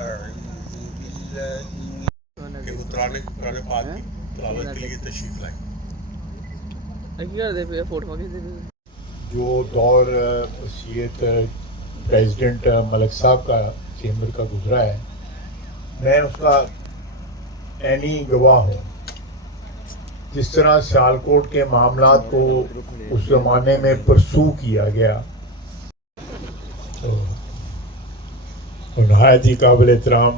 کہ قرآن پاک کی تلاوت کے لیے تشریف لائیں. جو دور وصیت پریزیڈنٹ ملک صاحب کا چیمبر کا گزرا ہے، میں اس کا عینی گواہ ہوں. جس طرح سیالکوٹ کے معاملات کو اس زمانے میں پرسو کیا گیا، تو نہایت ہی قابل احترام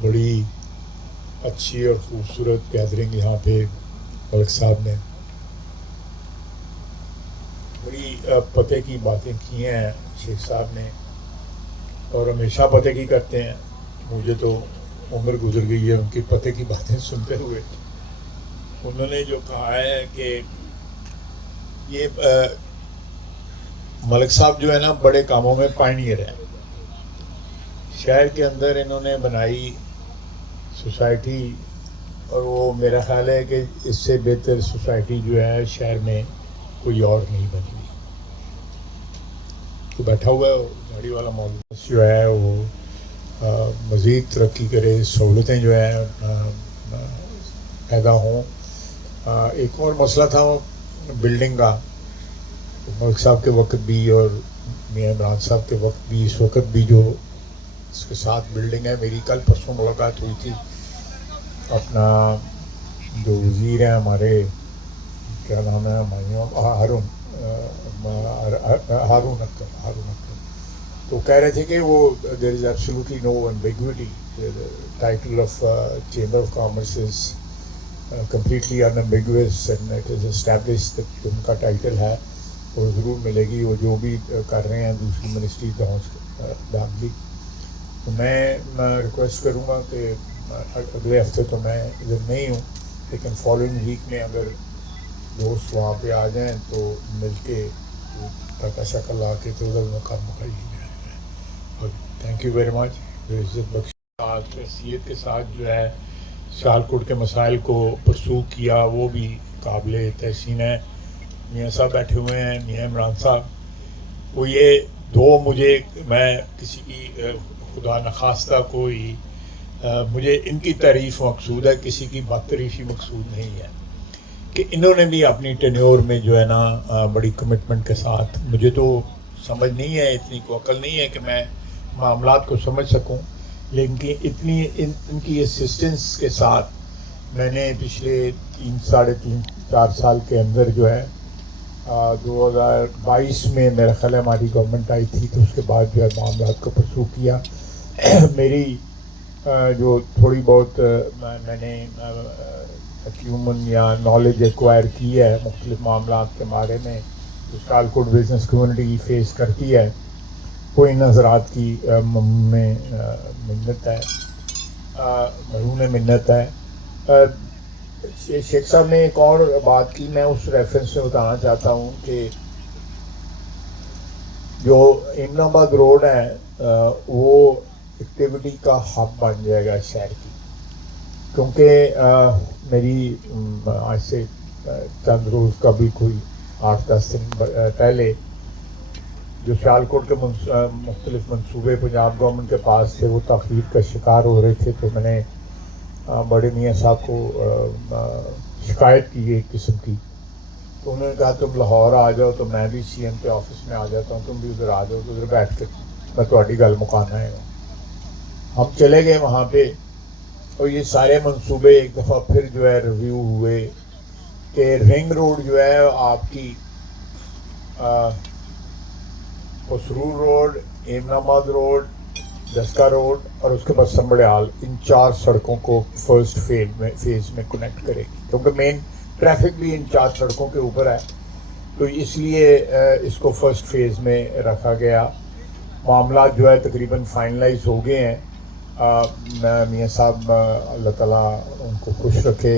بڑی اچھی اور خوبصورت گیدرنگ یہاں پہ ملک صاحب نے بڑی پتہ کی باتیں کی ہیں شیخ صاحب نے، اور ہمیشہ پتہ کی کرتے ہیں. مجھے تو عمر گزر گئی ہے ان کی پتہ کی باتیں سنتے ہوئے. انہوں نے جو کہا ہے کہ یہ ملک صاحب جو ہے نا بڑے کاموں میں پائنیئر ہیں. شہر کے اندر انہوں نے بنائی سوسائٹی، اور وہ میرا خیال ہے کہ اس سے بہتر سوسائٹی جو ہے شہر میں کوئی اور نہیں بنی ہوئی. تو بیٹھا ہوا ہے گاڑی والا مولانا جو ہے وہ مزید ترقی کرے، سہولتیں جو ہیں پیدا ہوں. ایک اور مسئلہ تھا بلڈنگ کا، ملک صاحب کے وقت بھی اور میاں عمران صاحب کے وقت بھی، اس وقت بھی جو اس کے ساتھ بلڈنگ ہے. میری کل پرسوں ملاقات ہوئی تھی اپنا جو وزیر ہیں ہمارے، کیا نام ہے ہمارے، ہارون اختر. تو کہہ رہے تھے کہ وہ there is absolutely no ambiguity, title of chamber of commerce is completely unambiguous and it is established. ان کا ٹائٹل ہے وہ ضرور ملے گی، وہ جو بھی کر رہے ہیں دوسری منسٹری داخلی. تو میں ریکویسٹ کروں گا کہ اگلے ہفتے تو میں ادھر نہیں ہوں، لیکن فالوئنگ ویک میں اگر دوست وہاں پہ آ جائیں تو مل کے ٹکا شکل لا کے تو ادھر مقام مکائی جائے. اور تھینک یو ویری مچ. جو عزت بخش حیثیت کے ساتھ جو ہے سیالکوٹ کے مسائل کو پرسو کیا، وہ بھی قابل تحسین ہے. میاں صاحب بیٹھے ہوئے ہیں، میاں عمران صاحب، وہ یہ دو مجھے، میں کسی کی خدا نخواستہ کوئی مجھے ان کی تعریف مقصود ہے، کسی کی بدتعریفی مقصود نہیں ہے، کہ انہوں نے بھی اپنی ٹینیور میں جو ہے نا بڑی کمٹمنٹ کے ساتھ، مجھے تو سمجھ نہیں ہے، اتنی کو عقل نہیں ہے کہ میں معاملات کو سمجھ سکوں، لیکن اتنی ان کی اسسٹنس کے ساتھ میں نے پچھلے 3.5-4 سال کے اندر جو ہے 2022 میں میرا خیال ہے ہماری گورنمنٹ آئی تھی، تو اس کے بعد جو ہے معاملات کو پرسو کیا. میری جو تھوڑی بہت میں نے ہیومن یا نالج ایکوائر کی ہے مختلف معاملات کے بارے میں جو سیالکوٹ بزنس کمیونٹی فیس کرتی ہے، وہ ان حضرات کی میں منت ہے، مرہون منت ہے. شیخ صاحب نے ایک اور بات کی، میں اس ریفرنس میں بتانا چاہتا ہوں کہ جو امن آباد روڈ ہے وہ ایکٹیویٹی کا ہب بن جائے گا شہر کی، کیونکہ میری آج سے چند روز کا بھی کوئی 8-10 دن پہلے جو سیالکوٹ کے مختلف منصوبے پنجاب گورنمنٹ کے پاس تھے وہ تاخیر کا شکار ہو رہے تھے، تو میں نے بڑے میاں صاحب کو شکایت کی ایک قسم کی. تو انہوں نے کہا تم لاہور آ جاؤ تو میں بھی سی ایم کے آفس میں آ جاتا ہوں، تم بھی ادھر آ جاؤ تو ادھر بیٹھ کے میں تھوڑی گل مکانا ہے. ہم چلے گئے وہاں پہ، اور یہ سارے منصوبے ایک دفعہ پھر جو ہے ریویو ہوئے کہ رنگ روڈ جو ہے آپ کی مسرور روڈ، امن آباد روڈ، دسکا روڈ اور اس کے بعد سنبڑیال، ان 4 سڑکوں کو فرسٹ فیز میں کنیکٹ کرے گی، کیونکہ مین ٹریفک بھی ان 4 سڑکوں کے اوپر ہے. تو اس لیے اس کو فرسٹ فیز میں رکھا گیا. معاملات جو ہے تقریباً فائنلائز ہو گئے ہیں. میاں صاحب اللہ تعالیٰ ان کو خوش رکھے،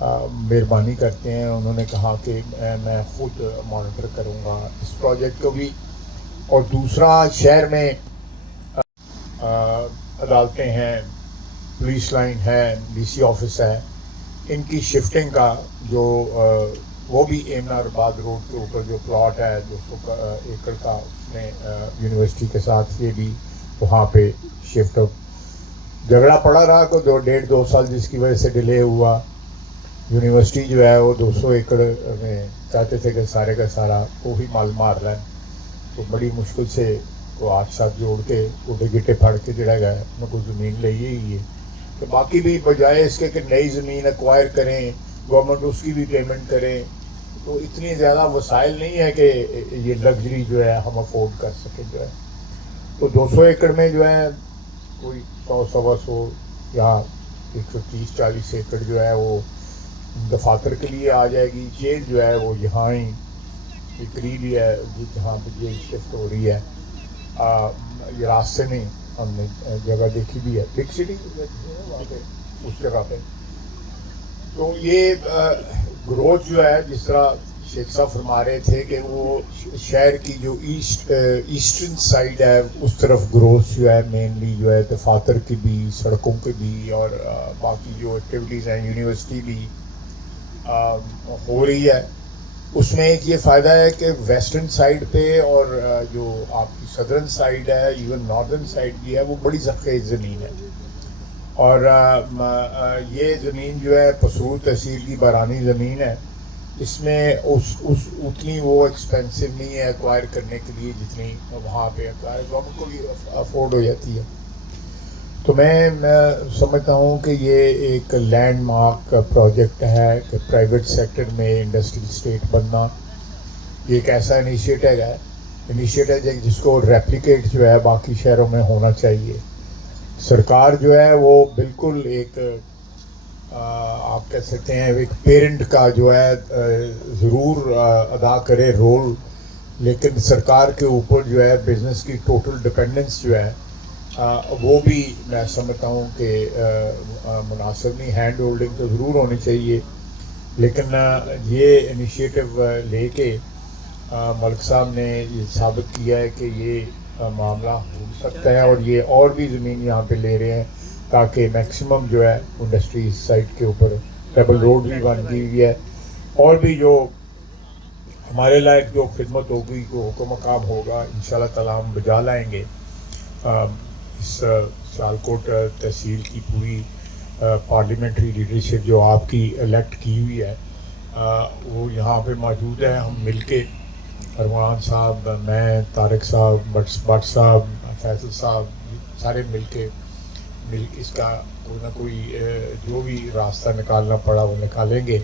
مہربانی کرتے ہیں. انہوں نے کہا کہ میں خود مانیٹر کروں گا اس پروجیکٹ کو بھی. اور دوسرا، شہر میں عدالتیں ہیں، پولیس لائن ہے، ڈی سی آفس ہے، ان کی شفٹنگ کا جو وہ بھی ایمنار آباد روڈ کے اوپر جو پلاٹ ہے 200 ایکڑ کا، اس میں یونیورسٹی کے ساتھ یہ بھی وہاں پہ شفٹ جھگڑا پڑا رہا کو 1.5-2 سال، جس کی وجہ سے ڈیلے ہوا. یونیورسٹی جو ہے وہ 200 ایکڑ میں چاہتے تھے کہ سارے کا سارا وہی مال مار لیں، تو بڑی مشکل سے وہ 8 ساتھ جوڑ کے ٹوٹے گٹے پھاڑ کے جڑا گیا ان کو زمین لئی ہی ہے. تو باقی بھی بجائے اس کے کہ نئی زمین ایکوائر کریں، گورنمنٹ اس کی بھی پیمنٹ کریں، تو اتنی زیادہ وسائل نہیں ہے کہ یہ لگژری جو ہے ہم افورڈ کر سکیں جو ہے. تو 200 ایکڑ میں جو ہے کوئی 100-125 یا 130-140 ایکڑ جو ہے وہ دفاتر کے لیے آ جائے گی. جیل جو ہے وہ یہاں ہی قریب ہی ہے جہاں پہ جیل شفٹ ہو رہی ہے. یہ راستے میں ہم نے جگہ دیکھی بھی ہے، بگ سٹی وہاں پہ اس جگہ پہ. تو یہ گروتھ جو ہے، جس طرح شیخ صاحب فرما رہے تھے کہ وہ شہر کی جو ایسٹرن سائڈ ہے اس طرف گروتھ جو ہے مینلی جو ہے دفاتر کی بھی، سڑکوں کی بھی، اور باقی جو ایکٹیویٹیز ہیں یونیورسٹی بھی ہو رہی ہے. اس میں ایک یہ فائدہ ہے کہ ویسٹرن سائڈ پہ اور جو آپ کی سدرن سائڈ ہے، ایون ناردرن سائڈ بھی ہے، وہ بڑی زرخیز زمین ہے. اور یہ زمین جو ہے پسرور تحصیل کی بارانی زمین ہے. اس میں اتنی وہ ایکسپینسو نہیں ہے ایکوائر کرنے کے لیے جتنی وہاں پہ گورنمنٹ کو بھی افورڈ ہو جاتی ہے. تو میں سمجھتا ہوں کہ یہ ایک لینڈ مارک پروجیکٹ ہے کہ پرائیویٹ سیکٹر میں انڈسٹریل اسٹیٹ بننا. یہ ایک ایسا انیشیٹو ہے جس کو ریپلیکیٹ جو ہے باقی شہروں میں ہونا چاہیے. سرکار جو ہے وہ بالکل ایک آپ کہہ سکتے ہیں ایک پیرنٹ کا جو ہے ضرور ادا کرے رول، لیکن سرکار کے اوپر جو ہے بزنس کی ٹوٹل ڈپینڈنس جو ہے وہ بھی میں سمجھتا ہوں کہ مناسب نہیں. ہینڈ ہولڈنگ تو ضرور ہونی چاہیے، لیکن یہ انیشیٹو لے کے ملک صاحب نے یہ ثابت کیا ہے کہ یہ معاملہ ہو سکتا ہے، اور یہ اور بھی زمین یہاں پہ لے رہے ہیں تاکہ میکسیمم جو ہے انڈسٹری سائٹ کے اوپر ڈبل روڈ بھی بن گئی ہوئی ہے. اور بھی جو ہمارے لائق جو خدمت ہوگی، جو حکم مقام ہوگا، انشاءاللہ تعالیٰ ہم بجا لائیں گے. اس سیالکوٹ تحصیل کی پوری پارلیمنٹری لیڈرشپ جو آپ کی الیکٹ کی ہوئی ہے وہ یہاں پہ موجود ہے. ہم مل کے ارمان صاحب، میں، طارق صاحب، بٹ صاحب، فیصل صاحب، سارے مل کے اس کا کوئی نہ کوئی جو بھی راستہ نکالنا پڑا وہ نکالیں گے.